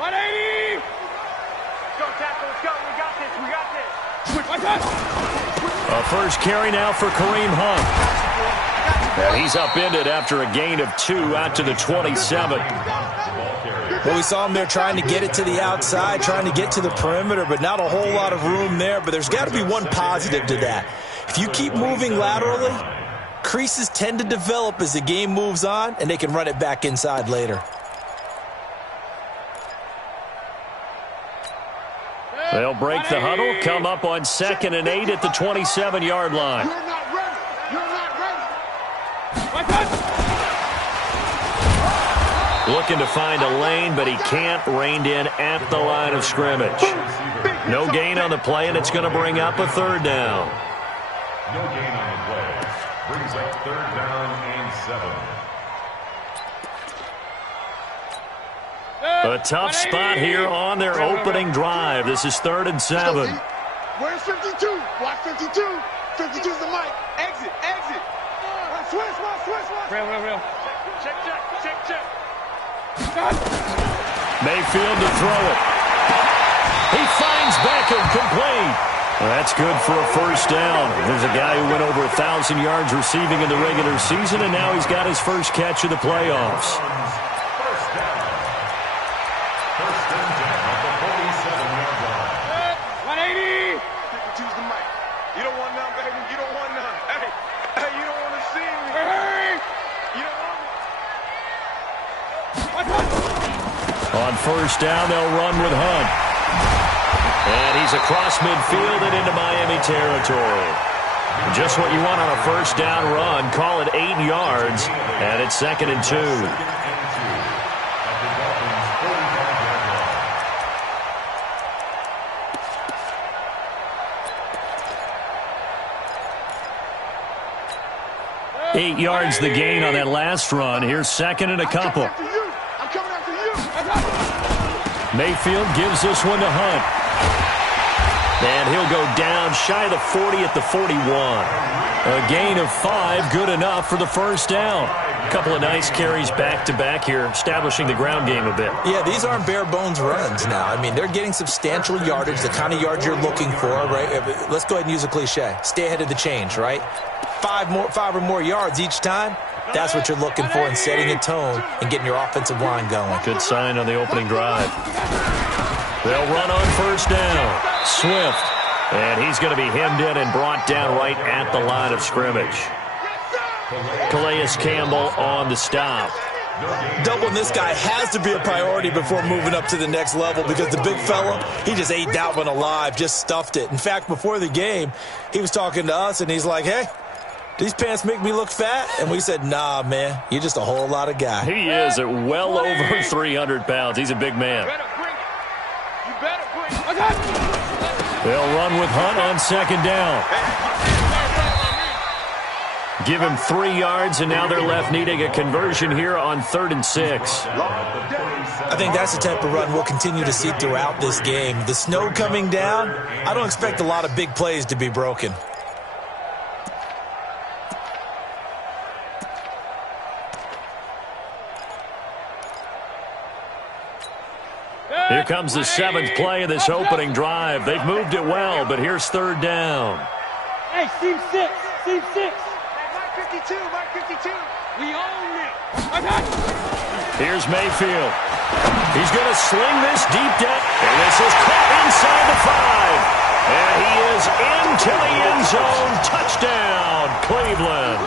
180! Go, tackle, let's go. We got this, we got this. A first carry now for Kareem Hunt. And he's upended after a gain of 2 out to the 27. Well, we saw him there trying to get it to the outside, trying to get to the perimeter, but not a whole lot of room there. But there's got to be one positive to that. If you keep moving laterally, creases tend to develop as the game moves on, and they can run it back inside later. They'll break the huddle, come up on 2nd and 8 at the 27-yard line. You're not ready. You're not ready. Looking to find a lane, but he can't. Reined in at the line of scrimmage. No gain on the play, and it's going to bring up a 3rd down. No gain on the play. Brings up 3rd down and 7. A tough spot here on their opening drive. This is 3rd and 7. Where's 52? Watch 52. 52's the mic. Exit, exit. Switch. Real. Check. Mayfield to throw it. He finds Beckham complete. Well, that's good for a 1st down. There's a guy who went over 1,000 yards receiving in the regular season, and now he's got his first catch of the playoffs. First and 10 at the 47-yard line. 180. 52's the mic. You don't want none, baby. You don't want none. Hey, you don't want to see me. Hey. You don't want me. On 1st down, they'll run with Hunt. And he's across midfield and into Miami territory. Just what you want on a 1st down run. Call it 8 yards, and it's 2nd and 2. Eight yards the gain on that last run. Here's 2nd and a couple. I'm coming after you. Mayfield gives this one to Hunt. And he'll go down shy of the 40 at the 41. A gain of 5, good enough for the 1st down. A couple of nice carries back-to-back here, establishing the ground game a bit. Yeah, these aren't bare-bones runs now. I mean, they're getting substantial yardage, the kind of yards you're looking for, right? Let's go ahead and use a cliche. Stay ahead of the change, right? 5 or more yards each time. That's what you're looking for in setting a tone and getting your offensive line going. Good sign on the opening drive. They'll run on 1st down. Swift. And he's going to be hemmed in and brought down right at the line of scrimmage. Calais Campbell on the stop. Doubling this guy has to be a priority before moving up to the next level because the big fella, he just ate that one alive, just stuffed it. In fact, before the game, he was talking to us, and he's like, hey, these pants make me look fat? And we said, nah, man, you're just a whole lot of guy. He is at well over 300 pounds. He's a big man. You better bring it. They'll run with Hunt on 2nd down. Give him 3 yards, and now they're left needing a conversion here on 3rd and 6. I think that's the type of run we'll continue to see throughout this game. The snow coming down, I don't expect a lot of big plays to be broken. Here comes the 7th play of this opening drive. They've moved it well, but here's 3rd down. Hey, Team 6. Hey, Mark 52. We own it. Here's Mayfield. He's going to sling this deep down. And this is caught inside the 5. And he is into the end zone. Touchdown, Cleveland.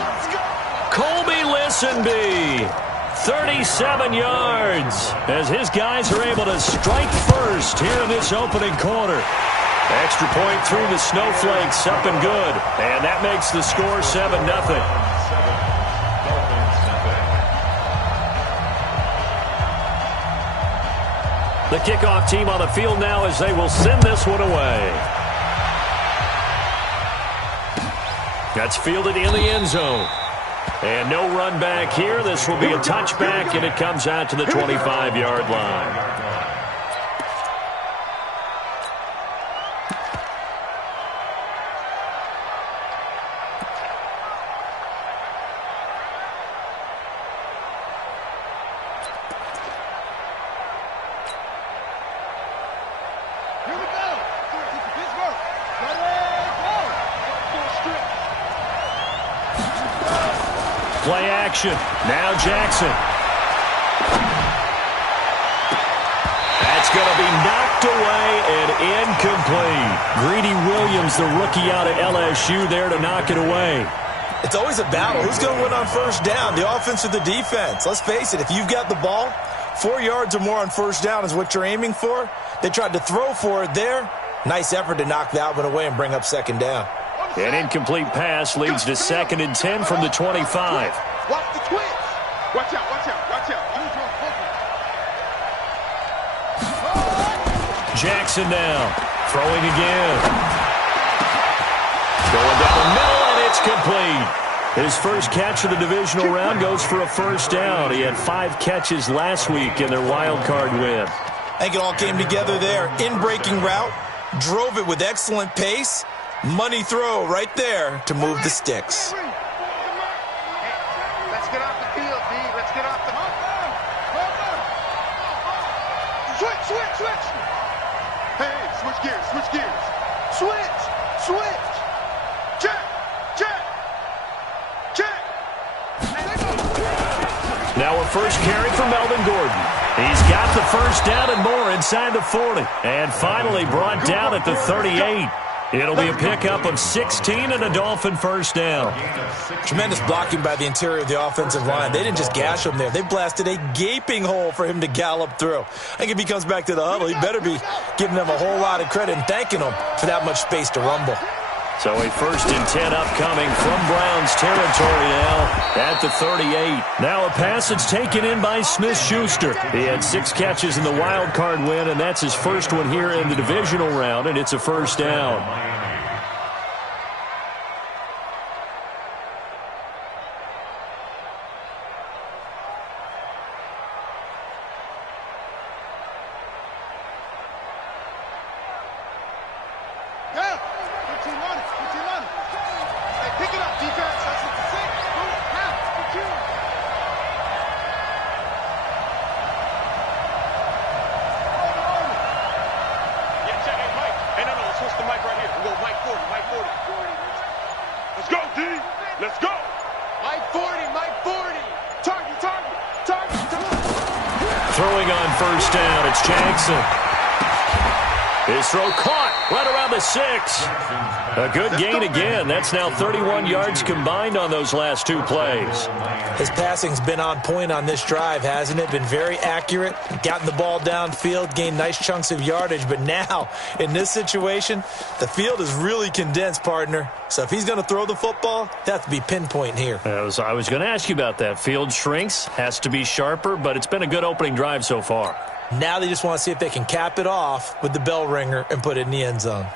Colby Listenby. 37 yards as his guys are able to strike first here in this opening quarter. Extra point through the snowflakes, up and good. And that makes the score 7-0. The kickoff team on the field now as they will send this one away. That's fielded in the end zone. And no run back here. This will be a touchback, and it comes out to the 25-yard line. play action. Now Jackson. That's going to be knocked away and incomplete. Greedy Williams, the rookie out of LSU, there to knock it away. It's always a battle. Who's going to win on first down, the offense or the defense? Let's face it, if you've got the ball, 4 yards or more on first down is what you're aiming for. They tried to throw for it there. Nice effort to knock that one away and bring up second down. An incomplete pass leads to 2nd and 10 from the 25. Watch the twitch. Watch out, watch out, watch out. Jackson now. Throwing again. Going down the middle, and it's complete. His first catch of the divisional round goes for a first down. He had 5 catches last week in their wild card win. I think it all came together there. In-breaking route, drove it with excellent pace. Money throw right there to move the sticks. Let's get off the field, D. Let's get off the Switch, switch, switch. Hey, switch gears, switch gears. Switch, switch. Check, check, check. Now a first carry for Melvin Gordon. He's got the first down and more inside the 40. And finally brought down at the 38. It'll be a pickup of 16 and a Dolphin first down. Tremendous blocking by the interior of the offensive line. They didn't just gash him there. They blasted a gaping hole for him to gallop through. I think if he comes back to the huddle, he better be giving them a whole lot of credit and thanking them for that much space to rumble. So a 1st and 10 upcoming from Browns territory now at the 38. Now a pass that's taken in by Smith-Schuster. He had 6 catches in the wild card win, and that's his first one here in the divisional round, and it's a first down. Throwing on first down, it's Jackson. His throw caught right around the 6. A good gain again. That's now 31 yards combined on those last 2 plays. His passing's been on point on this drive, hasn't it? Been very accurate, gotten the ball downfield, gained nice chunks of yardage. But now, in this situation, the field is really condensed, partner. So if he's going to throw the football, they have to be pinpoint here. I was going to ask you about that. Field shrinks, has to be sharper, but it's been a good opening drive so far. Now they just want to see if they can cap it off with the bell ringer and put it in the end zone.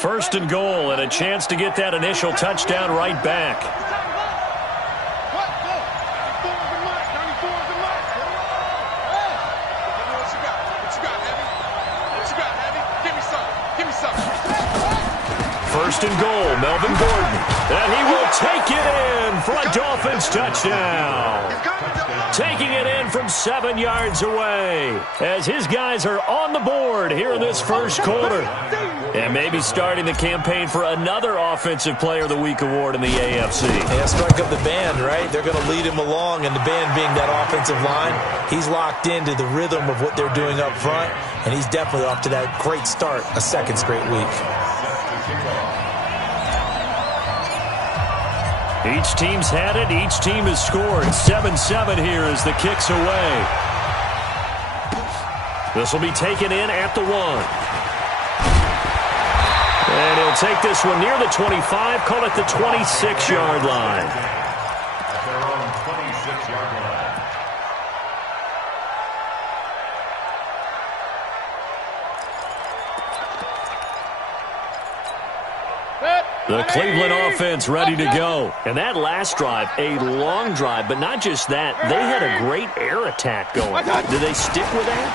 First and goal, and a chance to get that initial touchdown right back. First and goal, Melvin Gordon. And he will take it in for a Dolphins touchdown. Taking it in from 7 yards away as his guys are on the board here in this first quarter. And maybe starting the campaign for another Offensive Player of the Week award in the AFC. Yeah, strike up the band, right? They're going to lead him along, and the band being that offensive line, he's locked into the rhythm of what they're doing up front, and he's definitely off to that great start, a 2nd straight week. Each team's had it. Each team has scored. 7-7 here as the kick's away. This will be taken in at the 1. And he'll take this one near the 25, call it the 26-yard line. At their own 26-yard line. The Cleveland offense ready to go. And that last drive, a long drive, but not just that. They had a great air attack going. Do they stick with that?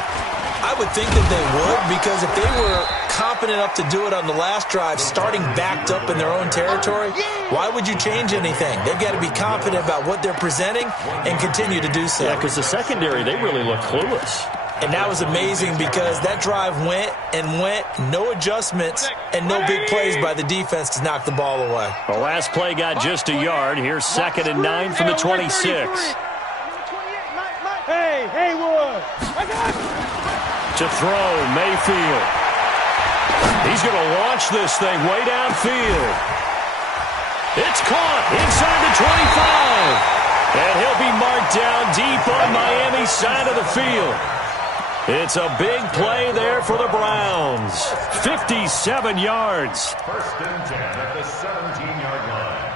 I would think that they would, because if they were confident enough to do it on the last drive, starting backed up in their own territory, why would you change anything? They've got to be confident about what they're presenting and continue to do so. Yeah, because the secondary, they really look clueless. And that was amazing because that drive went and went, no adjustments, and no big plays by the defense to knock the ball away. The last play got just a yard. Here's 2nd and 9 from the 26. Hey, Haywood. To throw, Mayfield. He's going to launch this thing way downfield. It's caught inside the 25. And he'll be marked down deep on Miami's side of the field. It's a big play there for the Browns. 57 yards. 1st and 10 at the 17-yard line.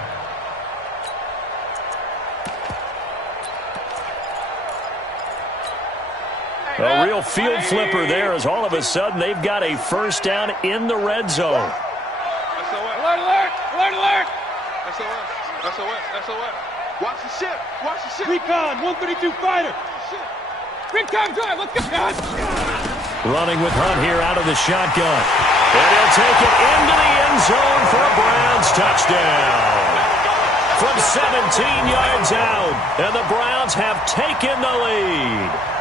A real field flipper there as all of a sudden they've got a 1st down in the red zone. Alert, alert, alert, alert. SOS. Watch the ship. Watch the ship. Recon, 132 fighter. Recon drive, let's go. Running with Hunt here out of the shotgun. And he'll take it into the end zone for a Browns touchdown. From 17 yards out. And the Browns have taken the lead.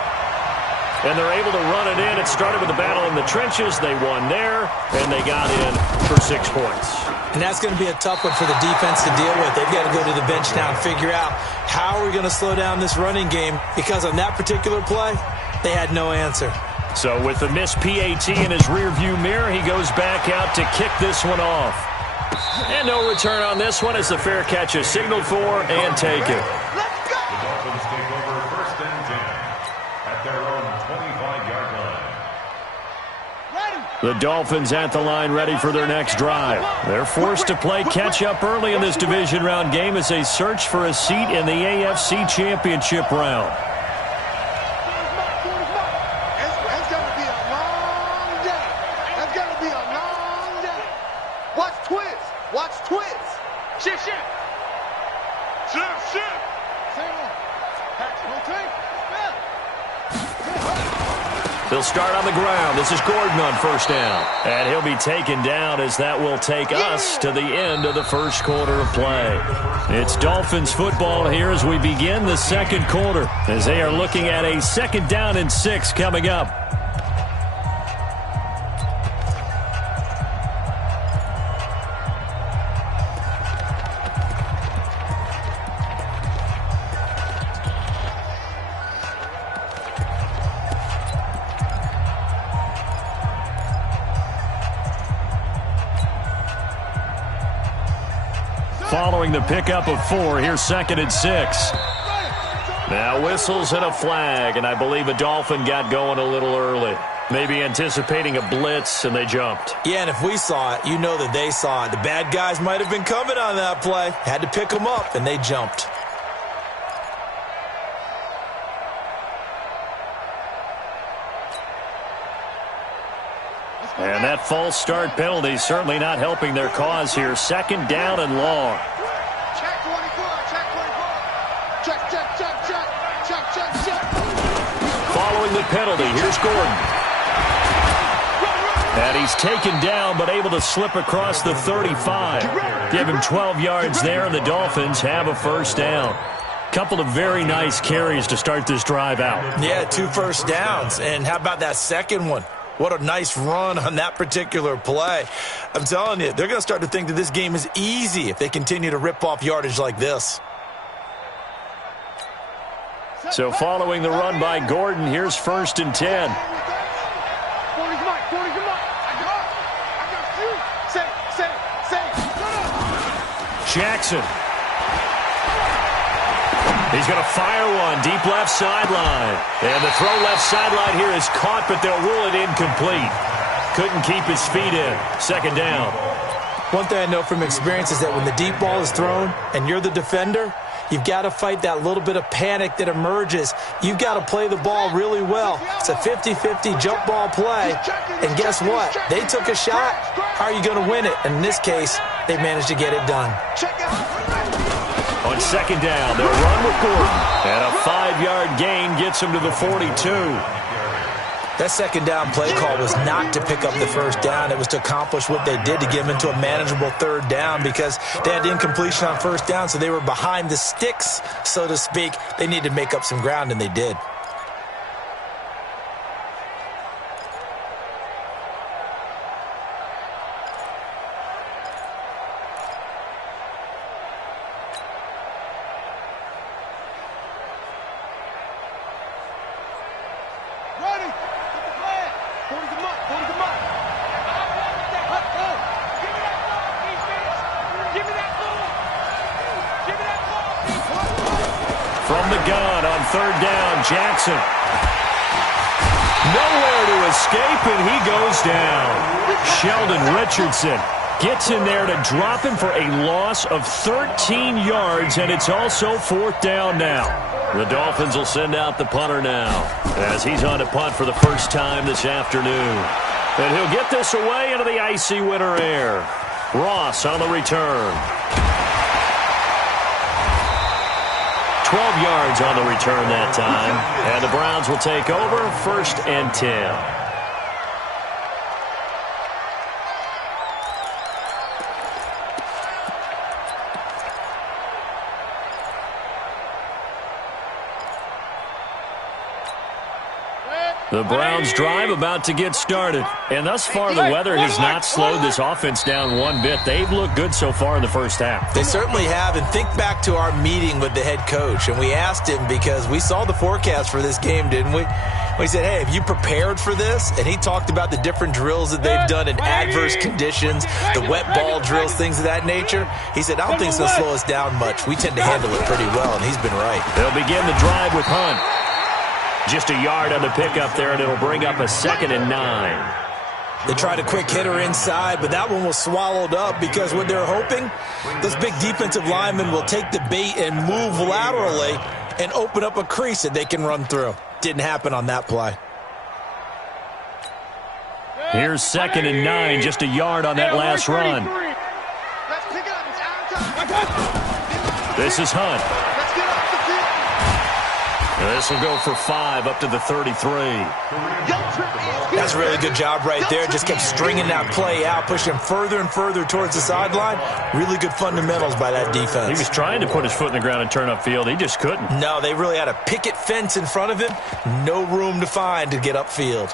And they're able to run it in. It started with a battle in the trenches. They won there, and they got in for 6 points. And that's going to be a tough one for the defense to deal with. They've got to go to the bench now and figure out how are we going to slow down this running game, because on that particular play, they had no answer. So with the missed PAT in his rearview mirror, he goes back out to kick this one off. And no return on this one as the fair catch is signaled for and taken. The Dolphins take over 1st and 10 at their own 25-yard line. The Dolphins at the line ready for their next drive. They're forced to play catch-up early in this division round game as they search for a seat in the AFC Championship round. It's going to be a long day. It's going to be a long day. Watch Twitch. Watch Twitch. Shit. They'll start on the ground. This is Gordon on 1st down. And he'll be taken down as that will take us to the end of the 1st quarter of play. It's Dolphins football here as we begin the 2nd quarter, as they are looking at a 2nd down and 6 coming up. Following the pickup of 4, here's 2nd and 6. Now whistles and a flag, and I believe a Dolphin got going a little early. Maybe anticipating a blitz, and they jumped. Yeah, and if we saw it, you know that they saw it. The bad guys might have been coming on that play. Had to pick them up, and they jumped. And that false start penalty certainly not helping their cause here. 2nd down and long. Check 24. Check. Following the penalty, here's Gordon. And he's taken down but able to slip across the 35. Give him 12 yards there, and the Dolphins have a 1st down. Couple of very nice carries to start this drive out. Yeah, 2 first downs. And how about that second one? What a nice run on that particular play. I'm telling you, they're going to start to think that this game is easy if they continue to rip off yardage like this. So following the run by Gordon, here's 1st and 10. Jackson. He's going to fire one deep left sideline. And the throw left sideline here is caught, but they'll rule it incomplete. Couldn't keep his feet in. 2nd down. One thing I know from experience is that when the deep ball is thrown and you're the defender, you've got to fight that little bit of panic that emerges. You've got to play the ball really well. It's a 50-50 jump ball play. And guess what? They took a shot. How are you going to win it? And in this case, they managed to get it done. On 2nd down, they'll run with Gordon. And a 5-yard gain gets him to the 42. That 2nd down play call was not to pick up the 1st down. It was to accomplish what they did, to get them into a manageable 3rd down, because they had incompletion on 1st down, so they were behind the sticks, so to speak. They needed to make up some ground, and they did. From the gun on third down, Jackson. Nowhere to escape, and he goes down. Sheldon Richardson gets in there to drop him for a loss of 13 yards, and it's also fourth down now. The Dolphins will send out the punter now, as he's on to punt for the first time this afternoon. And he'll get this away into the icy winter air. Ross on the return. 12 yards on the return that time. And the Browns will take over, first and 10. The Browns drive about to get started. And thus far, the weather has not slowed this offense down one bit. They've looked good so far in the first half. They certainly have. And think back to our meeting with the head coach. And we asked him, because we saw the forecast for this game, didn't we? We said, hey, have you prepared for this? And he talked about the different drills that they've done in adverse conditions, the wet ball drills, things of that nature. He said, I don't think it's going to slow us down much. We tend to handle it pretty well, and he's been right. They'll begin the drive with Hunt. Just a yard on the pickup there, and it'll bring up a 2nd and 9. They tried a quick hitter inside, but that one was swallowed up because what they're hoping, those big defensive linemen will take the bait and move laterally and open up a crease that they can run through. Didn't happen on that play. Here's 2nd and 9, just a yard on that last run. This is Hunt. This will go for 5 up to the 33. That's a really good job right there. Just kept stringing that play out, pushing further and further towards the sideline. Really good fundamentals by that defense. He was trying to put his foot in the ground and turn upfield. He just couldn't. No, they really had a picket fence in front of him. No room to find to get upfield.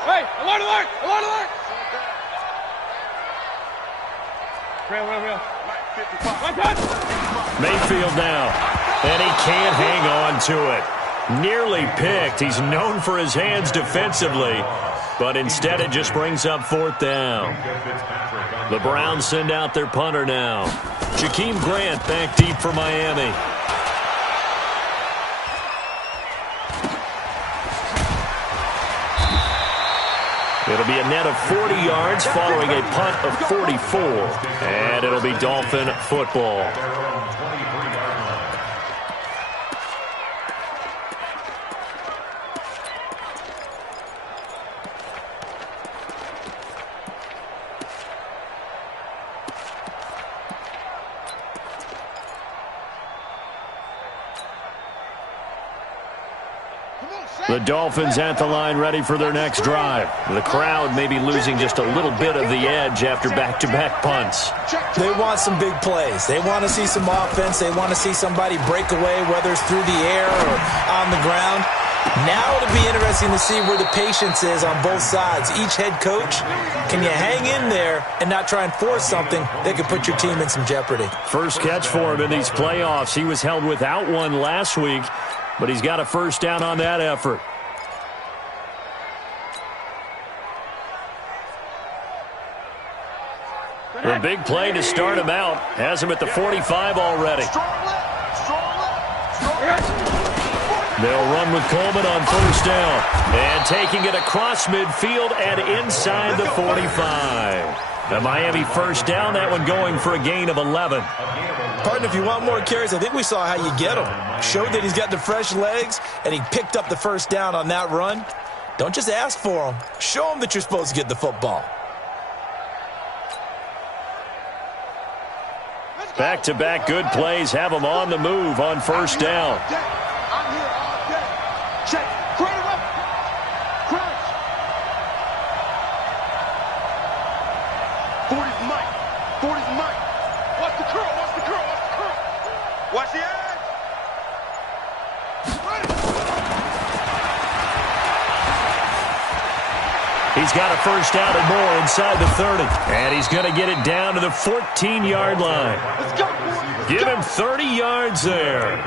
Hey, alert, alert, alert, alert! Mayfield now, and he can't hang on to it. Nearly picked. He's known for his hands defensively, but instead it just brings up fourth down. The Browns send out their punter now. Jakeem Grant back deep for Miami. It'll be a net of 40 yards following a punt of 44. And it'll be Dolphin football. The Dolphins at the line ready for their next drive. The crowd may be losing just a little bit of the edge after back-to-back punts. They want some big plays. They want to see some offense. They want to see somebody break away, whether it's through the air or on the ground. Now it'll be interesting to see where the patience is on both sides. Each head coach, can you hang in there and not try and force something that could put your team in some jeopardy? First catch for him in these playoffs. He was held without one last week, but he's got a first down on that effort. The big play to start him out has him at the 45 already. They'll run with Coleman on first down. And taking it across midfield and inside the 45. The Miami first down, that one going for a gain of 11. Pardon, if you want more carries, I think we saw how you get him. Showed that he's got the fresh legs, and he picked up the first down on that run. Don't just ask for him. Show him that you're supposed to get the football. Back-to-back good plays have him on the move on first down. I'm here all day. Check. Credit up. Credit. 40's Mike. 40's Mike. Watch the curl. Watch the curl. Watch the curl. Watch the edge. He's got a first down and more inside the 30. And he's going to get it down to the 14-yard line. Let's go, boys. Give him 30 yards there.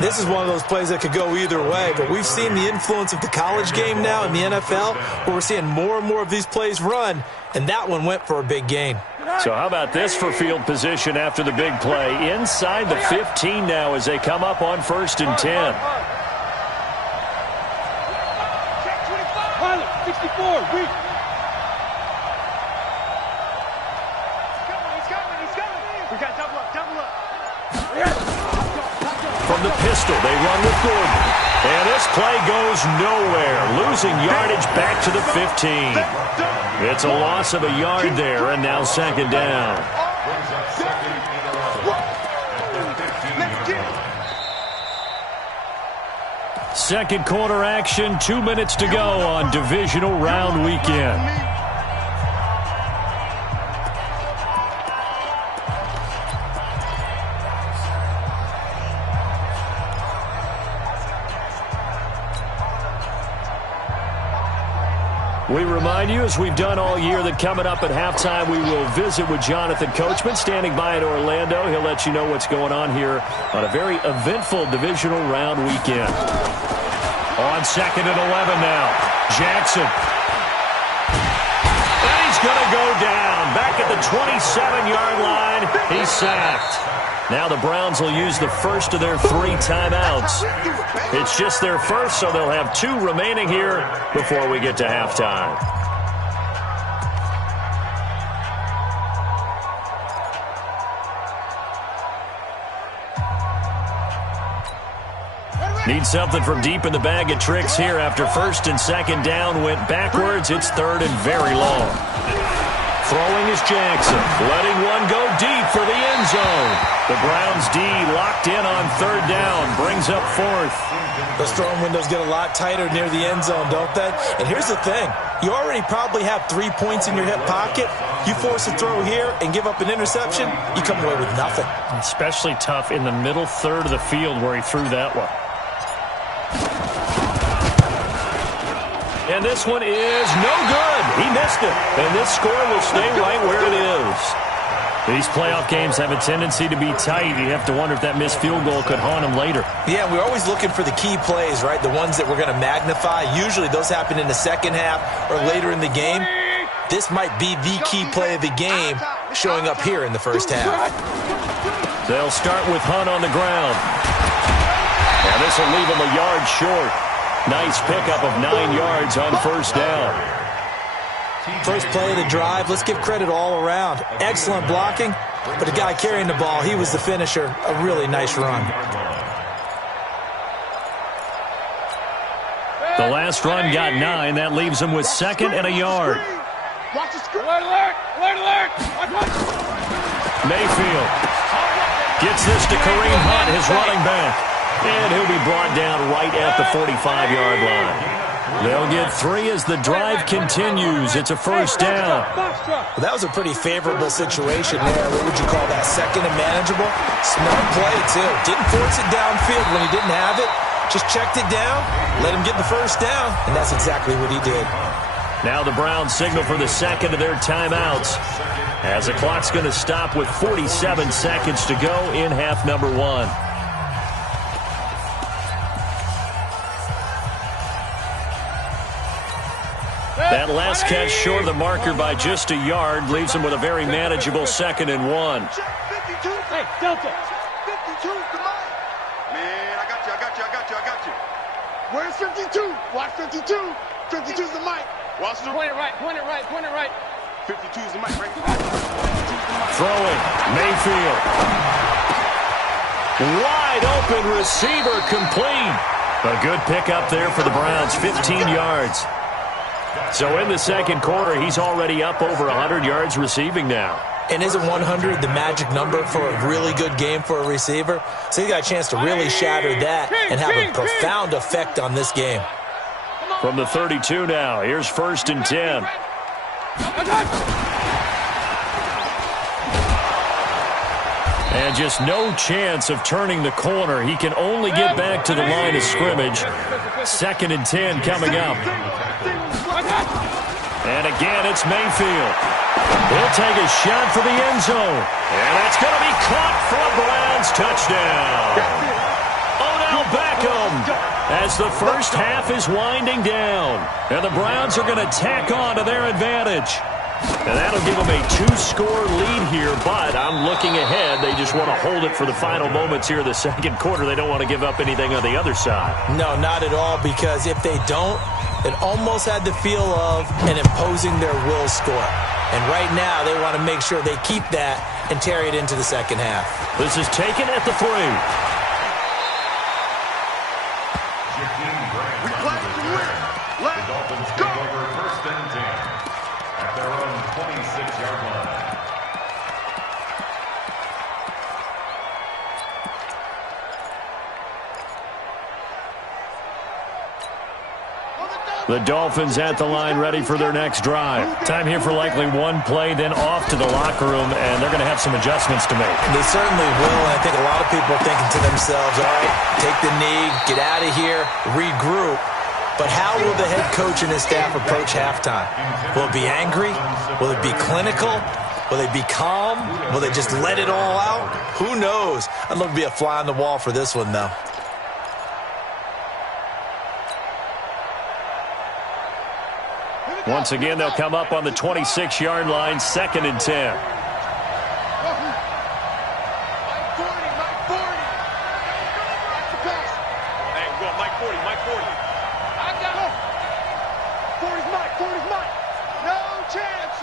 This is one of those plays that could go either way, but we've seen the influence of the college game now in the NFL, where we're seeing more and more of these plays run, and that one went for a big gain. So how about this for field position after the big play? Inside the 15 now as they come up on 1st and 10. 64, weak. From the pistol, they run with Gordon. And this play goes nowhere, losing yardage back to the 15. It's a loss of a yard there, and now 2nd down. Second quarter action, 2 minutes to go on divisional round weekend. We remind you, as we've done all year, that coming up at halftime, we will visit with Jonathan Coachman, standing by in Orlando. He'll let you know what's going on here on a very eventful divisional round weekend. On 2nd and 11 now, Jackson. And he's going to go down. Back at the 27-yard line, he's sacked. Now the Browns will use the first of their 3 timeouts. It's just their first, so they'll have 2 remaining here before we get to halftime. Need something from deep in the bag of tricks here after 1st and 2nd down went backwards. It's 3rd and very long. Throwing is Jackson, letting one go deep for the end zone. The Browns D locked in on 3rd down, brings up 4th. Those throwing windows get a lot tighter near the end zone, don't they? And here's the thing. You already probably have 3 points in your hip pocket. You force a throw here and give up an interception, you come away with nothing. Especially tough in the middle third of the field where he threw that one. And this one is no good. He missed it. And this score will stay right where it is. These playoff games have a tendency to be tight. You have to wonder if that missed field goal could haunt him later. Yeah, we're always looking for the key plays, right? The ones that we're going to magnify. Usually those happen in the second half or later in the game. This might be the key play of the game showing up here in the first half. They'll start with Hunt on the ground. And this will leave him a yard short. Nice pickup of 9 yards on 1st down. First play of the drive, let's give credit all around. Excellent blocking, but the guy carrying the ball, he was the finisher. A really nice run. The last run got 9. That leaves him with 2nd and a yard. Watch the screen. Alert, alert, alert. Mayfield gets this to Kareem Hunt, his running back. And he'll be brought down right at the 45-yard line. They'll get 3 as the drive continues. It's a 1st down. Well, that was a pretty favorable situation there. What would you call that? 2nd and manageable? Smart play, too. Didn't force it downfield when he didn't have it. Just checked it down, let him get the 1st down, and that's exactly what he did. Now the Browns signal for the 2nd of their timeouts, as the clock's going to stop with 47 seconds to go in half number 1. That last catch short of the marker by just a yard leaves him with a very manageable 2nd and 1. Hey, Delta. 52, come on. Man, I got you. Where's 52? Watch 52. 52's the mic. Watch the Point it right. 52's the mic, right? Throwing, Mayfield. Wide open receiver complete. A good pickup there for the Browns, 15 yards. So in the second quarter, he's already up over 100 yards receiving now. And isn't 100 the magic number for a really good game for a receiver? So he got a chance to really shatter that and have a profound effect on this game. From the 32 now, here's 1st and 10. And just no chance of turning the corner. He can only get back to the line of scrimmage. 2nd and 10 coming up. And again, it's Mayfield. He'll take a shot for the end zone. And that's going to be caught for a Browns touchdown. Oh, no! Odell Beckham as the first half is winding down. And the Browns are going to tack on to their advantage. And that'll give them a 2-score lead here, but I'm looking ahead. They just want to hold it for the final moments here in the second quarter. They don't want to give up anything on the other side. No, not at all, because if they don't, it almost had the feel of an imposing their will score. And right now, they want to make sure they keep that and carry it into the second half. This is taken at the 3. The Dolphins take over first and 10 at their own 26-yard line. The Dolphins at the line ready for their next drive. Time here for likely one play, then off to the locker room, and they're going to have some adjustments to make. They certainly will, and I think a lot of people are thinking to themselves, all right, take the knee, get out of here, regroup. But how will the head coach and his staff approach halftime? Will it be angry? Will it be clinical? Will they be calm? Will they just let it all out? Who knows? I'd love to be a fly on the wall for this one, though. Once again, they'll come up on the 26-yard line, 2nd and 10. Hey, go Mike 40, Mike 40. I got him. 40's Mike, 40's Mike. No chance.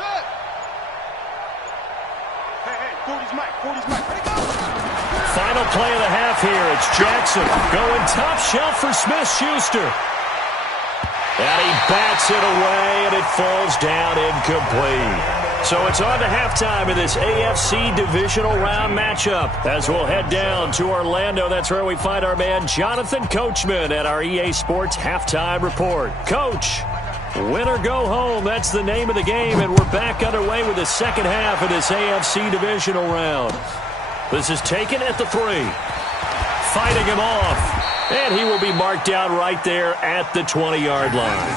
Hey, 40's Mike, 40's Mike. Ready, go. Final play of the half here. It's Jackson going top shelf for Smith-Schuster. And he bats it away, and it falls down incomplete. So it's on to halftime in this AFC divisional round matchup. As we'll head down to Orlando, that's where we find our man Jonathan Coachman at our EA Sports Halftime Report. Coach, win or go home, that's the name of the game, and we're back underway with the second half of this AFC divisional round. This is taken at the 3. Fighting him off. And he will be marked down right there at the 20-yard line.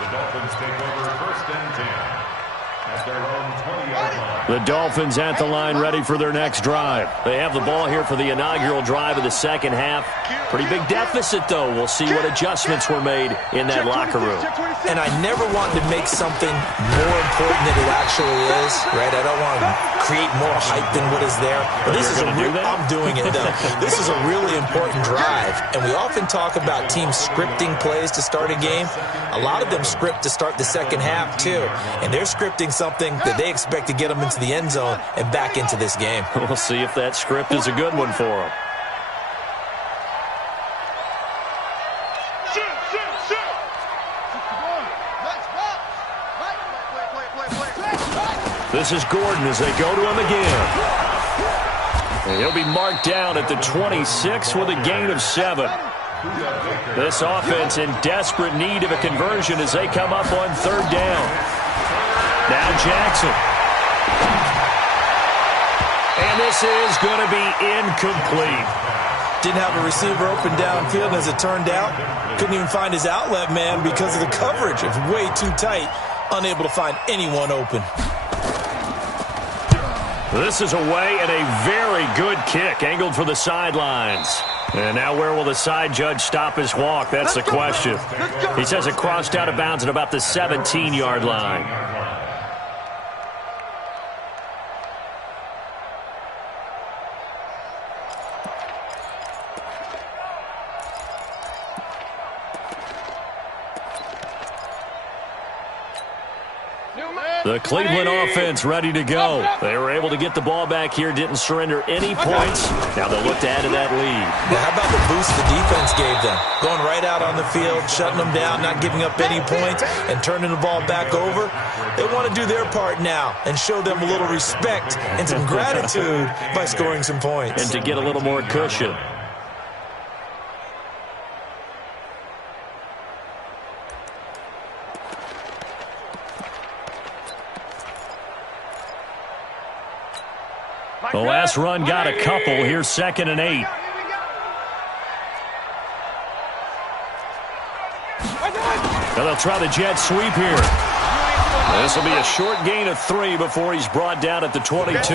The Dolphins take over first and 10 at their own 20-yard line. The Dolphins at the line ready for their next drive. They have the ball here for the inaugural drive of the second half. Pretty big deficit, though. We'll see what adjustments were made in that locker room. And I never wanted to make something more important than it actually is, right? I don't want to create more hype than what is there. But this is I'm doing it, though. This is a really important drive. And we often talk about teams scripting plays to start a game. A lot of them script to start the second half, too. And they're scripting something that they expect to get them into the end zone and back into this game. We'll see if that script is a good one for them. This is Gordon as they go to him again. And he'll be marked down at the 26 with a gain of 7. This offense in desperate need of a conversion as they come up on 3rd down. Now Jackson. And this is going to be incomplete. Didn't have a receiver open downfield, and as it turned out, couldn't even find his outlet man because of the coverage. It was way too tight, unable to find anyone open. This is away and a very good kick, angled for the sidelines. And now where will the side judge stop his walk? That's the question. He says it crossed out of bounds at about the 17-yard line. The Cleveland offense ready to go. They were able to get the ball back here, didn't surrender any points. Now they'll look to add to that lead. Now, how about the boost the defense gave them? Going right out on the field, shutting them down, not giving up any points, and turning the ball back over. They want to do their part now and show them a little respect and some gratitude by scoring some points. And to get a little more cushion. The last run got a couple. Here's 2nd and 8. Now they'll try the jet sweep here. This will be a short gain of 3 before he's brought down at the 22.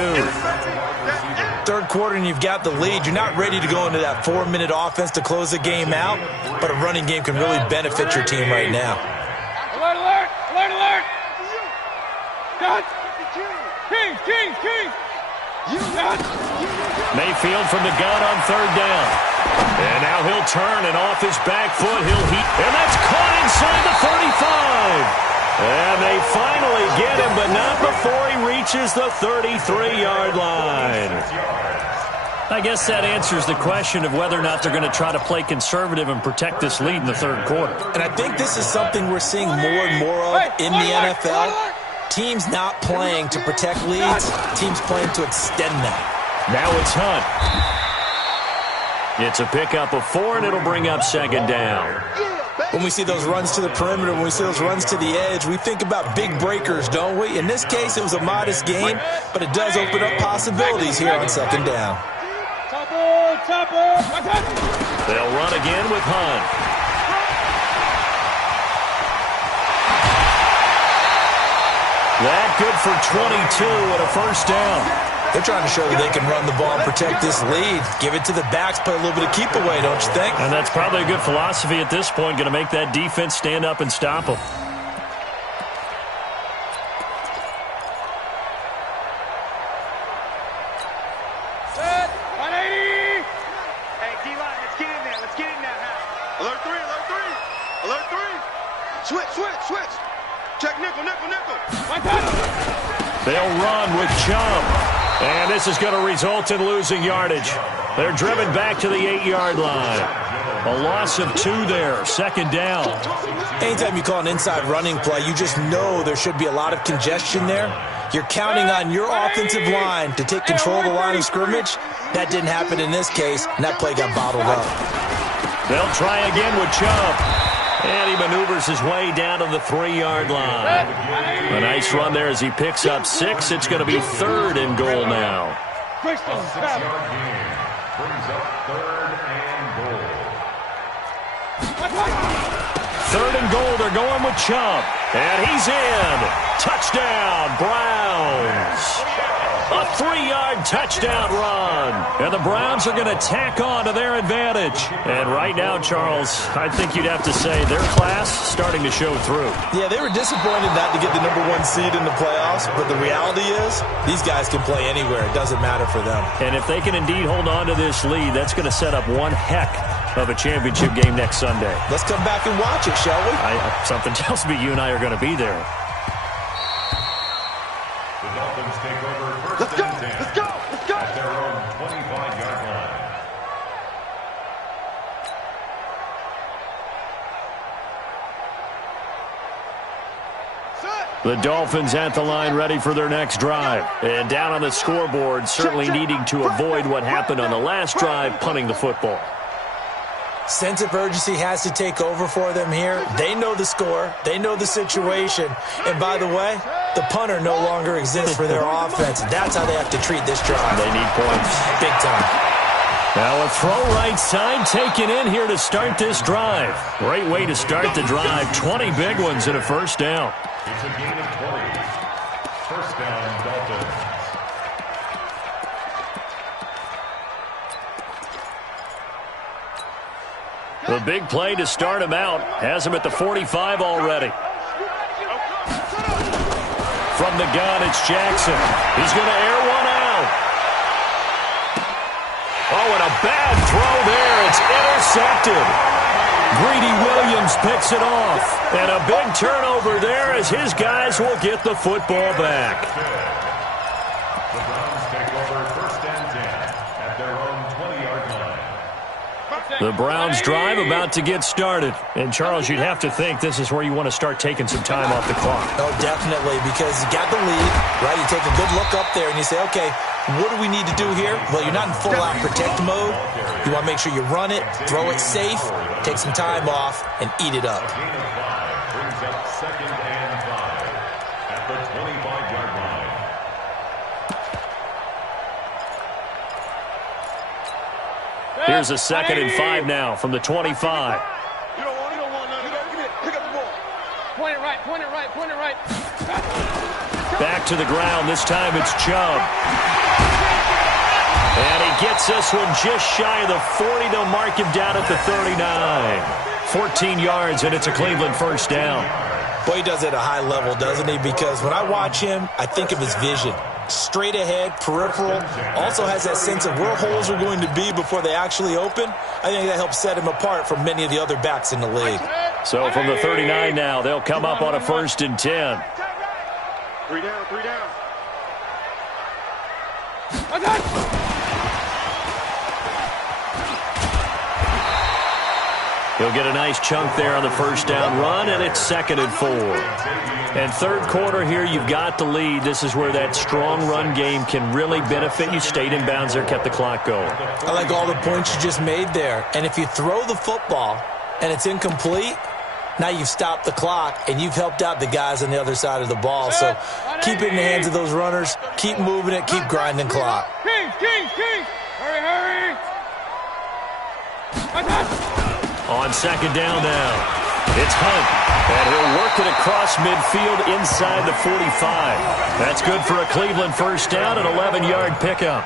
Third quarter and you've got the lead. You're not ready to go into that 4-minute offense to close the game out, but a running game can really benefit your team right now. Alert, alert! Alert, alert! Cut! King! Mayfield from the gun on third down. And now he'll turn, and off his back foot, he'll heat. And that's caught inside the 35. And they finally get him, but not before he reaches the 33-yard line. I guess that answers the question of whether or not they're going to try to play conservative and protect this lead in the third quarter. And I think this is something we're seeing more and more of in the NFL. Teams not playing to protect leads, teams playing to extend them. Now it's Hunt. It's a pickup of 4, and it'll bring up second down. When we see those runs to the perimeter, when we see those runs to the edge, we think about big breakers, don't we? In this case, it was a modest gain, but it does open up possibilities here on second down. They'll run again with Hunt. That good for 22 and a first down. They're trying to show that they can run the ball and protect this lead. Give it to the backs, play a little bit of keep away, don't you think? And that's probably a good philosophy at this point, going to make that defense stand up and stop them. Set! 180! Hey, D-line, let's get in there. Let's get in there now. Alert 3, alert 3. Alert 3. Switch. Check nickel. They'll run with Chubb. And this is going to result in losing yardage. They're driven back to the 8-yard line. A loss of 2 there, second down. Anytime you call an inside running play, you just know there should be a lot of congestion there. You're counting on your offensive line to take control of the line of scrimmage. That didn't happen in this case, and that play got bottled up. They'll try again with Chubb. And he maneuvers his way down to the 3-yard line. A nice run there as he picks up 6. It's going to be 3rd and goal now. 6-yard gain brings up 3rd and goal. 3rd and goal. They're going with Chubb. And he's in. Touchdown, Browns. A 3-yard touchdown run. And the Browns are going to tack on to their advantage. And right now, Charles, I think you'd have to say their class starting to show through. Yeah, they were disappointed not to get the #1 seed in the playoffs, but the reality is these guys can play anywhere. It doesn't matter for them. And if they can indeed hold on to this lead, that's going to set up one heck of a championship game next Sunday. Let's come back and watch it, shall we? Something tells me you and I are going to be there. The Dolphins take over first Let's go. and 10 at their own 25-yard line. The Dolphins at the line ready for their next drive. And down on the scoreboard, certainly needing to avoid what happened on the last drive, punting the football. Sense of urgency has to take over for them here. They know the score. They know the situation. And by the way, the punter no longer exists for their offense. That's how they have to treat this drive. They need points. Big time. Now a throw right side taken in here to start this drive. Great way to start the drive. 20 big ones and a first down. It's a gain of 20. First down, Dolphins. The big play to start him out. Has him at the 45 already. From the gun, it's Jackson. He's going to air one out. Oh, and a bad throw there. It's intercepted. Greedy Williams picks it off. And a big turnover there as his guys will get the football back. The Browns take over first and 10 at their own 20-yard line. The Browns drive about to get started. And, Charles, you'd have to think this is where you want to start taking some time off the clock. Oh, definitely, because you got the lead, right? You take a good look up there and you say, okay, what do we need to do here? Well, you're not in full-out protect mode. You want to make sure you run it, throw it safe, take some time off, and eat it up. A gain of 5 brings up second and 5 at the 25-yard line. Here's a 2nd and 5 now from the 25. You don't want none. Get it. Pick up the ball. Point it right. Back to the ground. This time it's Chubb. And he gets this one just shy of the 40. They'll mark him down at the 39. 14 yards, and it's a Cleveland first down. Boy, he does it at a high level, doesn't he? Because when I watch him, I think of his vision. Straight ahead, peripheral, also has that sense of where holes are going to be before they actually open. I think that helps set him apart from many of the other backs in the league. So from the 39 now, they'll come up on a 1st and 10. 3 down, 3 down. He'll get a nice chunk there on the first down run, and it's 2nd and 4. And third quarter here, you've got the lead. This is where that strong run game can really benefit you. Stayed in bounds there, kept the clock going. I like all the points you just made there. And if you throw the football and it's incomplete, now you've stopped the clock and you've helped out the guys on the other side of the ball. So keep it in the hands of those runners. Keep moving it. Keep grinding clock. Kings! Hurry! On 2nd down now, it's Hunt, and he'll work it across midfield inside the 45. That's good for a Cleveland first down, an 11-yard pickup.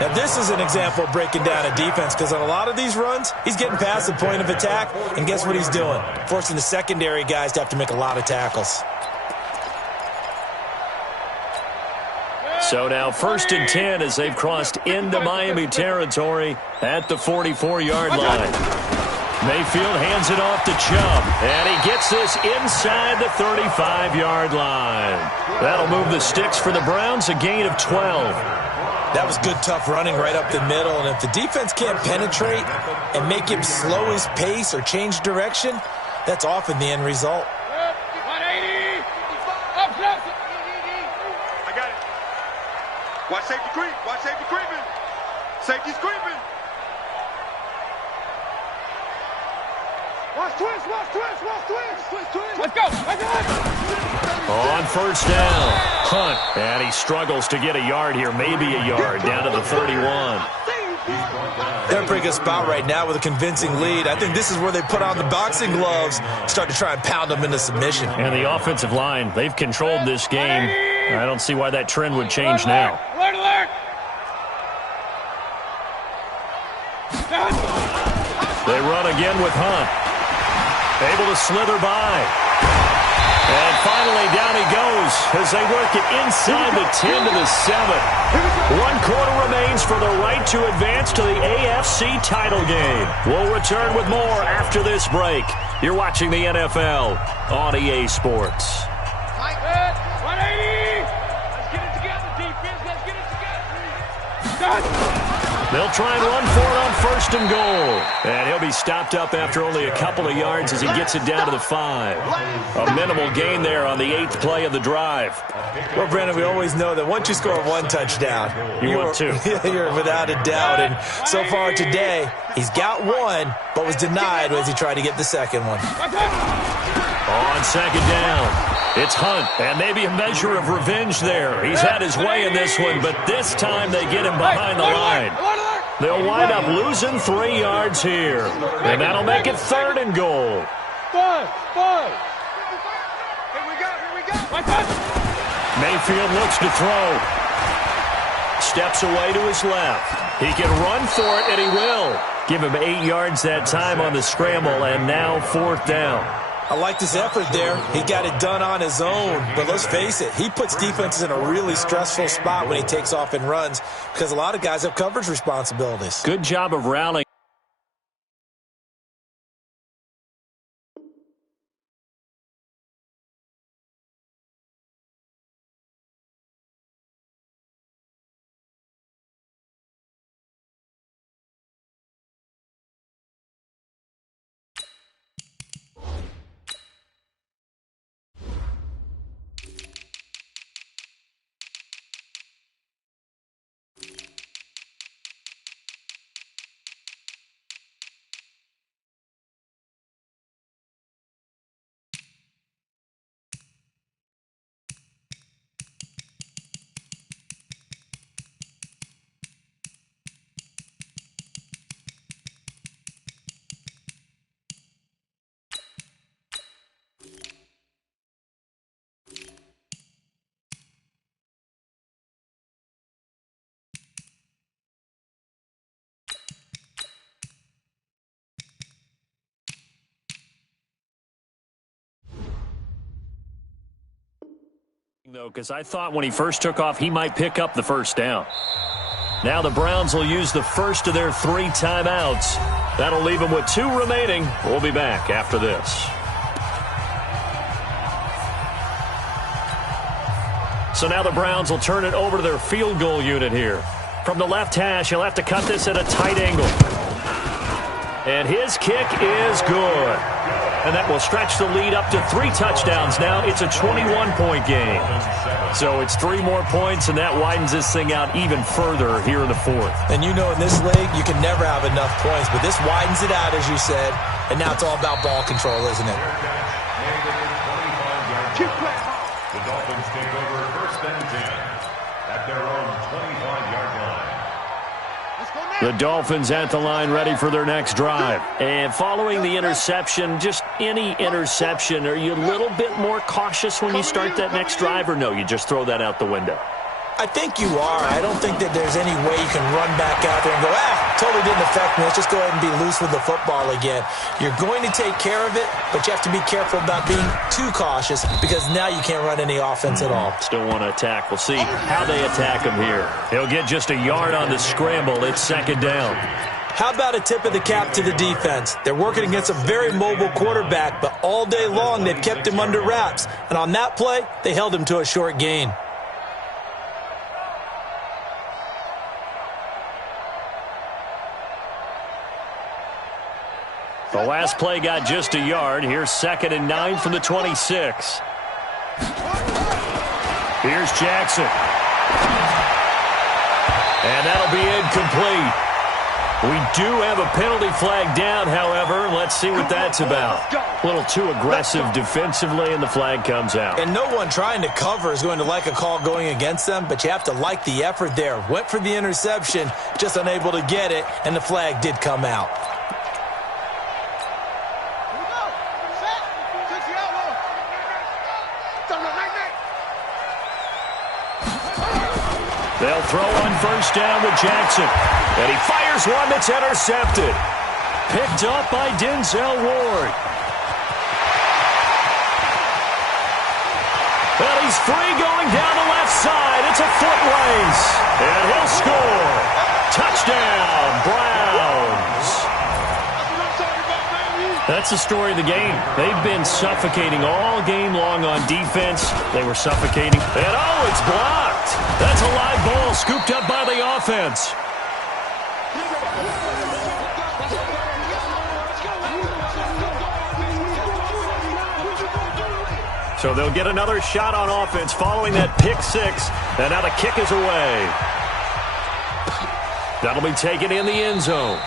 Now, this is an example of breaking down a defense, because on a lot of these runs, he's getting past the point of attack, and guess what he's doing? Forcing the secondary guys to have to make a lot of tackles. So now 1st and 10 as they've crossed into Miami territory at the 44-yard line. Mayfield hands it off to Chubb, and he gets this inside the 35-yard line. That'll move the sticks for the Browns, a gain of 12. That was good, tough running right up the middle, and if the defense can't penetrate and make him slow his pace or change direction, that's often the end result. 180! I got it. Watch safety creep. Watch safety creeping. Safety's creeping. Watch twist. Let's go! On 1st down, Hunt, and he struggles to get a yard here, maybe a yard, down to the 31. They're in a pretty good spot right now with a convincing lead. I think this is where they put on the boxing gloves, start to try and pound them into submission. And the offensive line, they've controlled this game. I don't see why that trend would change now. Alert! They run again with Hunt. Able to slither by. And finally down he goes as they work it inside the 10 to the 7. 1 quarter remains for the right to advance to the AFC title game. We'll return with more after this break. You're watching the NFL on EA Sports. 180! Let's get it together, defense. Let's get it together. They'll try and run for it on 1st and goal. And he'll be stopped up after only a couple of yards as he gets it down to the 5. A minimal gain there on the 8th play of the drive. Well, Brandon, we always know that once you score 1 touchdown, you want 2. You're without a doubt. And so far today, he's got 1, but was denied as he tried to get the 2nd one. On 2nd down. It's Hunt, and maybe a measure of revenge there. He's had his way in this one, but this time they get him behind the line. They'll wind up losing 3 yards here, and that'll make it 3rd and goal. 5. Here we go. Mayfield looks to throw. Steps away to his left. He can run for it, and he will. Give him 8 yards that time on the scramble, and now 4th down. I like this effort there. He got it done on his own. But let's face it, he puts defenses in a really stressful spot when he takes off and runs because a lot of guys have coverage responsibilities. Good job of rallying. Though, because I thought when he first took off, he might pick up the first down. Now the Browns will use the first of their 3 timeouts. That'll leave them with 2 remaining. We'll be back after this. So now the Browns will turn it over to their field goal unit here. From the left hash, he'll have to cut this at a tight angle. And his kick is good. And that will stretch the lead up to 3 touchdowns. Now it's a 21-point game. So it's 3 more points, and that widens this thing out even further here in the 4th. And you know in this league, you can never have enough points. But this widens it out, as you said. And now it's all about ball control, isn't it? The Dolphins take over 1st and 10 at their own 25-yard line. The Dolphins at the line, ready for their next drive. And following the interception, just any interception, are you a little bit more cautious when you start that next drive, or no, you just throw that out the window? I think you are. I don't think that there's any way you can run back out there and go, totally didn't affect me. Let's just go ahead and be loose with the football again. You're going to take care of it, but you have to be careful about being too cautious because now you can't run any offense at all. Still want to attack. We'll see how they attack him here. He'll get just a yard on the scramble. It's 2nd down. How about a tip of the cap to the defense? They're working against a very mobile quarterback, but all day long they've kept him under wraps. And on that play, they held him to a short gain. The last play got just a yard. Here's 2nd and 9 from the 26. Here's Jackson. And that'll be incomplete. We do have a penalty flag down, however. Let's see what that's about. A little too aggressive defensively, and the flag comes out. And no one trying to cover is going to like a call going against them, but you have to like the effort there. Went for the interception, just unable to get it, and the flag did come out. They'll throw on 1st down with Jackson. And he fires one that's intercepted. Picked up by Denzel Ward. Well, he's free going down the left side. It's a foot race. And he'll score. Touchdown, Browns. That's the story of the game. They've been suffocating all game long on defense. They were suffocating. And, oh, it's blocked. That's a live ball scooped up by the offense. So they'll get another shot on offense following that pick 6. And now the kick is away. That'll be taken in the end zone.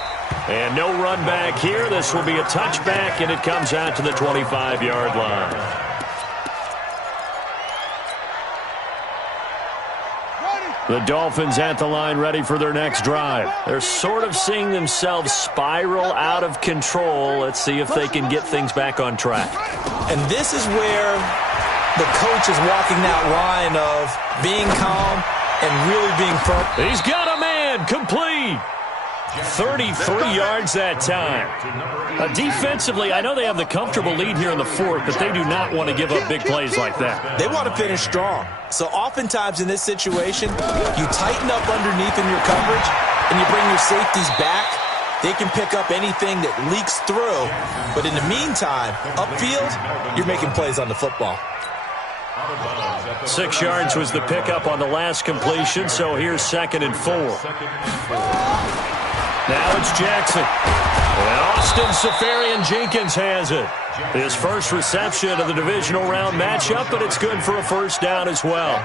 And no run back here. This will be a touchback, and it comes out to the 25-yard line. The Dolphins at the line, ready for their next drive. They're sort of seeing themselves spiral out of control. Let's see if they can get things back on track. And this is where the coach is walking that line of being calm and really being firm. He's got a man, complete. 33 yards that time. Defensively, I know they have the comfortable lead here in the 4th, but they do not want to give up big plays like that. They want to finish strong. So oftentimes in this situation, you tighten up underneath in your coverage, and you bring your safeties back. They can pick up anything that leaks through. But in the meantime, upfield, you're making plays on the football. 6 yards was the pickup on the last completion, so here's 2nd and 4. Now it's Jackson. And Austin Seferian-Jenkins has it. His first reception of the divisional round matchup, but it's good for a 1st down as well.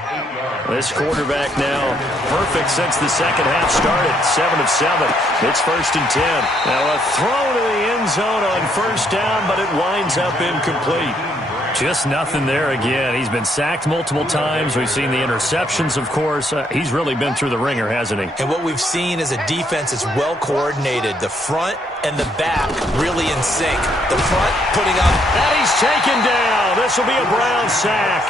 This quarterback now perfect since the second half started. 7 of 7. It's 1st and 10. Now a throw to the end zone on 1st down, but it winds up incomplete. Just nothing there again. He's been sacked multiple times. We've seen the interceptions, of course. He's really been through the ringer, hasn't he? And what we've seen is a defense that's well coordinated. The front and the back really in sync. The front putting up. And he's taken down. This will be a Brown sack.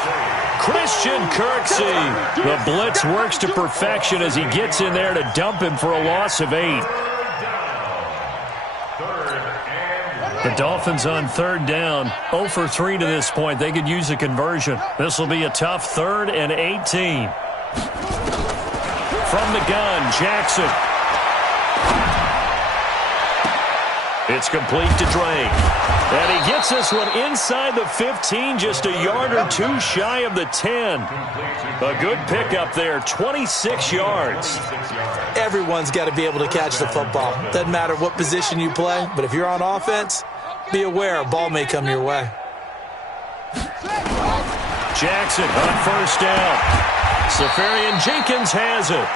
Christian Kirksey. The blitz works to perfection as he gets in there to dump him for a loss of 8. The Dolphins on third down, 0 for 3 to this point. They could use a conversion. This will be a tough 3rd and 18. From the gun, Jackson. It's complete to Drake. And he gets this one inside the 15, just a yard or two shy of the 10. A good pickup there, 26 yards. Everyone's got to be able to catch the football. Doesn't matter what position you play, but if you're on offense, be aware a ball may come your way. Jackson on first down. Safarian Jenkins has it.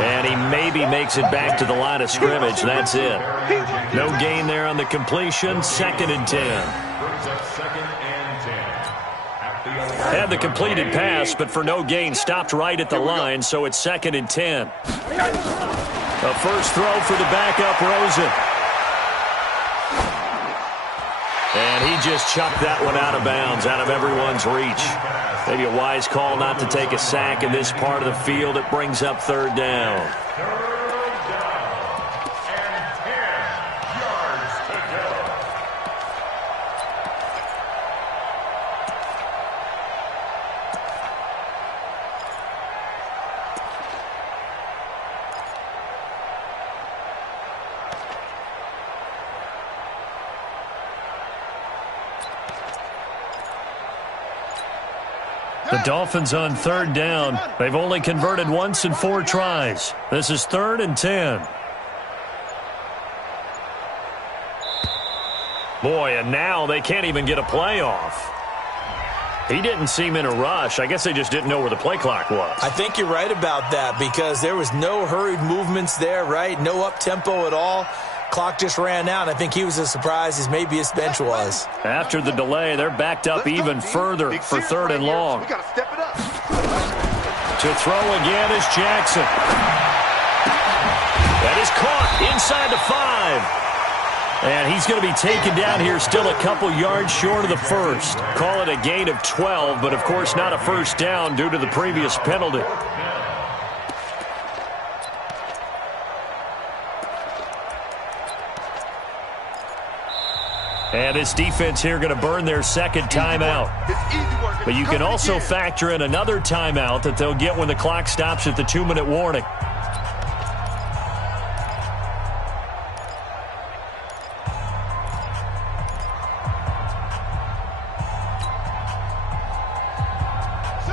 And he maybe makes it back to the line of scrimmage. That's it. No gain there on the completion. 2nd and 10. Had the completed pass, but for no gain, stopped right at the line, so it's 2nd and 10. A first throw for the backup, Rosen. And he just chucked that one out of bounds, out of everyone's reach. Maybe a wise call not to take a sack in this part of the field. It brings up 3rd down. The Dolphins on 3rd down. They've only converted once in 4 tries. This is 3rd and 10. Boy, and now they can't even get a play off. He didn't seem in a rush. I guess they just didn't know where the play clock was. I think you're right about that because there was no hurried movements there, right? No up-tempo at all. Clock just ran out. I think he was as surprised as maybe his bench was. After the delay, they're backed up even further for 3rd and long. We got to step it up. To throw again is Jackson. That is caught inside the 5. And he's going to be taken down here still a couple yards short of the first. Call it a gain of 12, but of course not a first down due to the previous penalty. And this defense here going to burn their 2nd timeout. But you can also factor in another timeout that they'll get when the clock stops at the 2-minute warning.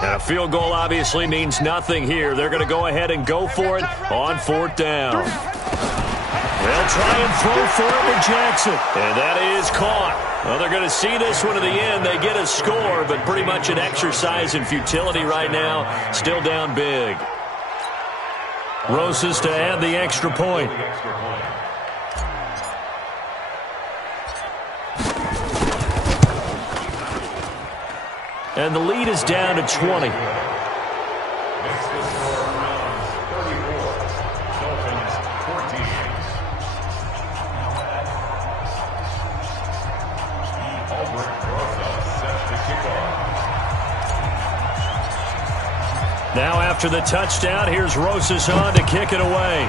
And a field goal obviously means nothing here. They're going to go ahead and go for it on 4th down. They'll try and throw for it with Jackson. And that is caught. Well, they're going to see this one to the end. They get a score, but pretty much an exercise in futility right now. Still down big. Rosas to add the extra point. And the lead is down to 20. Now after the touchdown, here's Rosas on to kick it away.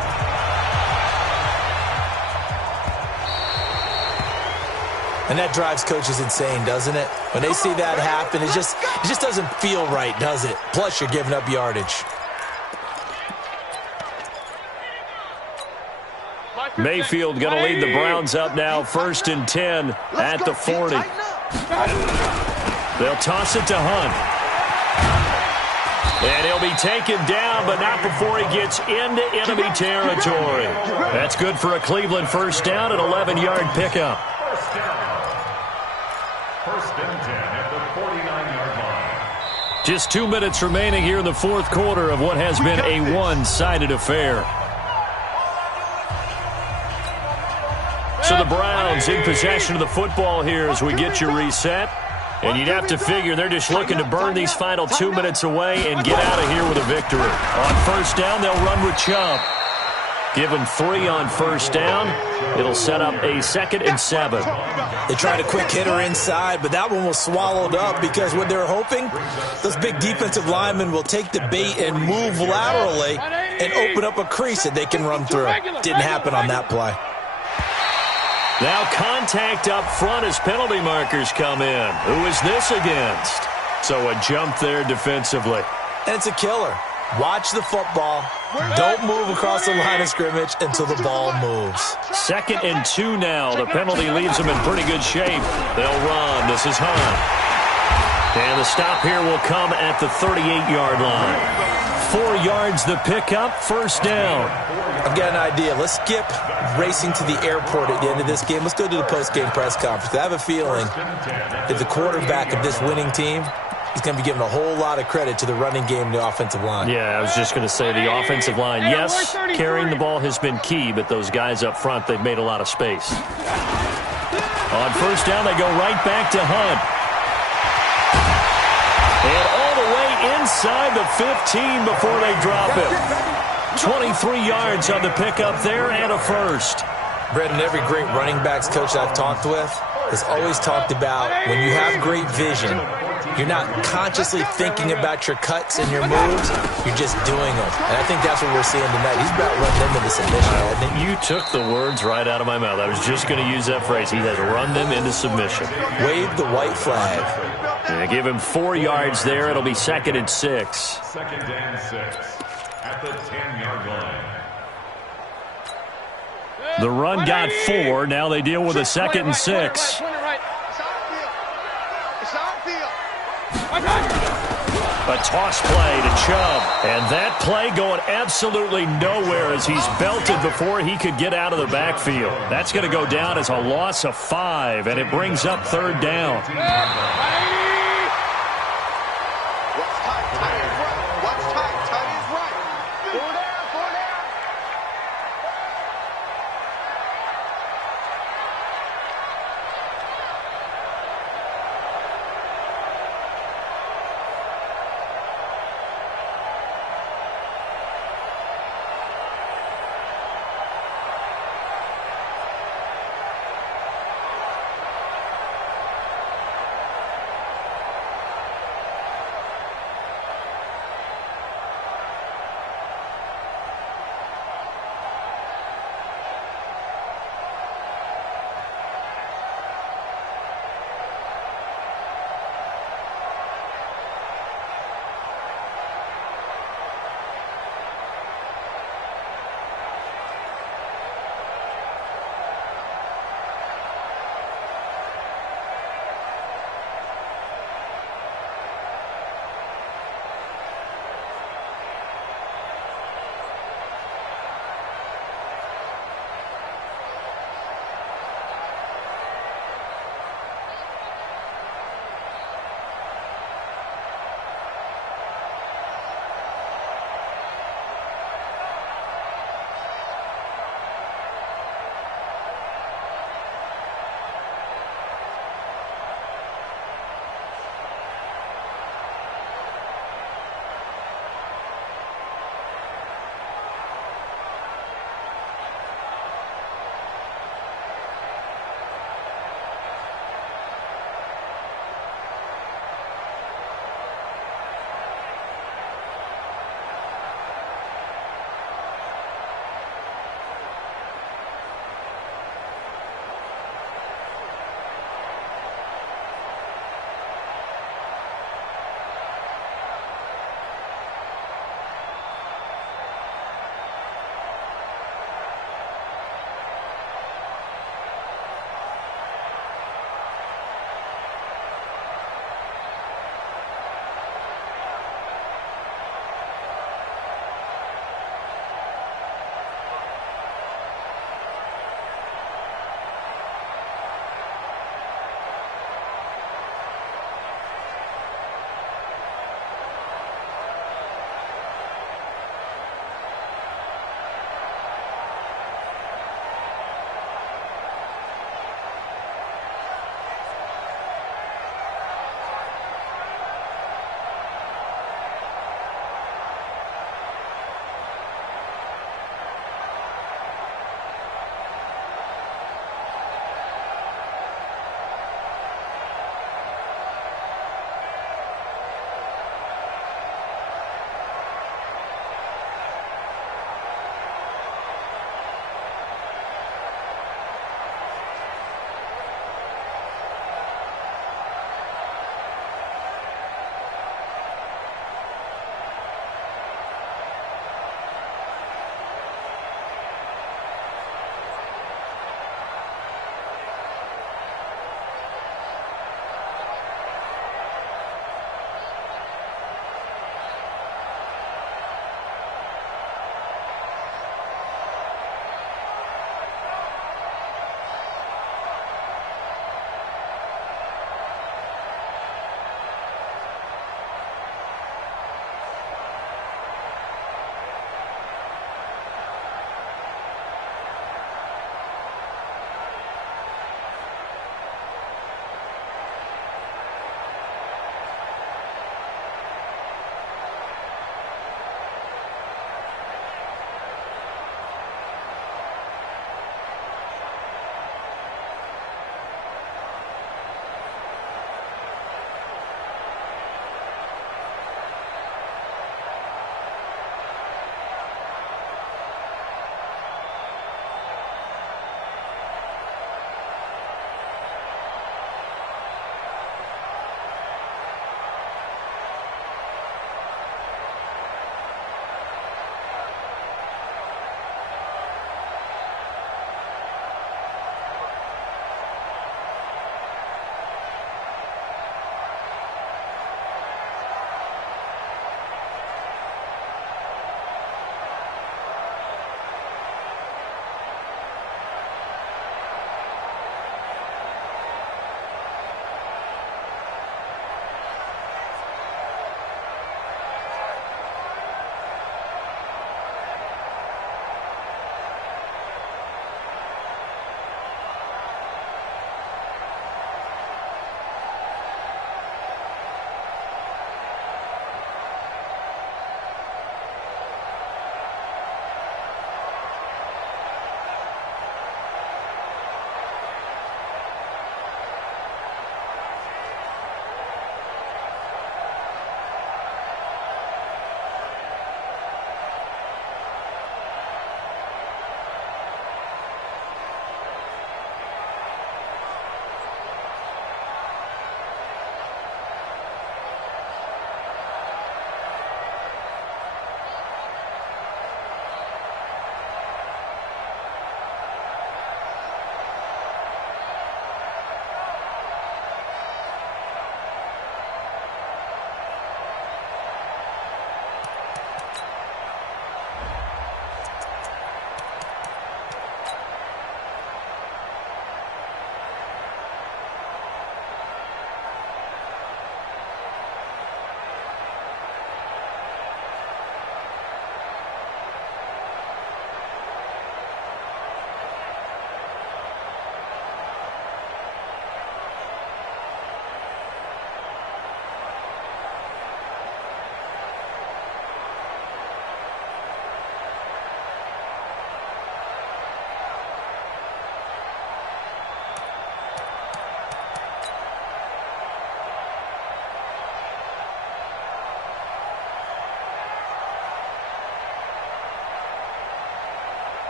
And that drives coaches insane, doesn't it? When they see that happen, it just doesn't feel right, does it? Plus, you're giving up yardage. Mayfield going to lead the Browns up now, 1st and 10 at the 40. They'll toss it to Hunt. And he'll be taken down, but not before he gets into enemy territory. That's good for a Cleveland first down, an 11-yard pickup. First and 10 at the 49-yard line. Just 2 minutes remaining here in the 4th quarter of what has been a one-sided affair. So the Browns in possession of the football here as we get you reset. And you'd have to figure they're just looking to burn these final 2 minutes away and get out of here with a victory. On first down, they'll run with Chubb. Give them 3 on first down. It'll set up a 2nd and 7. They tried a quick hitter inside, but that one was swallowed up because what they're hoping, those big defensive linemen will take the bait and move laterally and open up a crease that they can run through. Didn't happen on that play. Now contact up front as penalty markers come in. Who is this against? So a jump there defensively. And it's a killer. Watch the football. Don't move across the line of scrimmage until the ball moves. 2nd and 2 now. The penalty leaves them in pretty good shape. They'll run. This is Hunt. And the stop here will come at the 38-yard line. 4 yards the pickup, first down. I've got an idea. Let's skip racing to the airport at the end of this game. Let's go to the post-game press conference. I have a feeling that the quarterback of this winning team is going to be giving a whole lot of credit to the running game and the offensive line. Yeah, I was just going to say the offensive line, yes, carrying the ball has been key, but those guys up front, they've made a lot of space. On first down, they go right back to Hunt. And all the way inside the 15 before they drop him. 23 yards on the pickup there and a first. Brendan, every great running backs coach I've talked with has always talked about when you have great vision, you're not consciously thinking about your cuts and your moves. You're just doing them. And I think that's what we're seeing tonight. He's about running them into submission, hasn't he? You took the words right out of my mouth. I was just going to use that phrase. He has run them into submission. Wave the white flag. Yeah, give him 4 yards there. It'll be 2nd and 6. 2nd and 6 at the 10-yard line. The run got 4. Now they deal with a 2nd and 6. A toss play to Chubb. And that play going absolutely nowhere as he's belted before he could get out of the backfield. That's going to go down as a loss of 5, and it brings up 3rd down.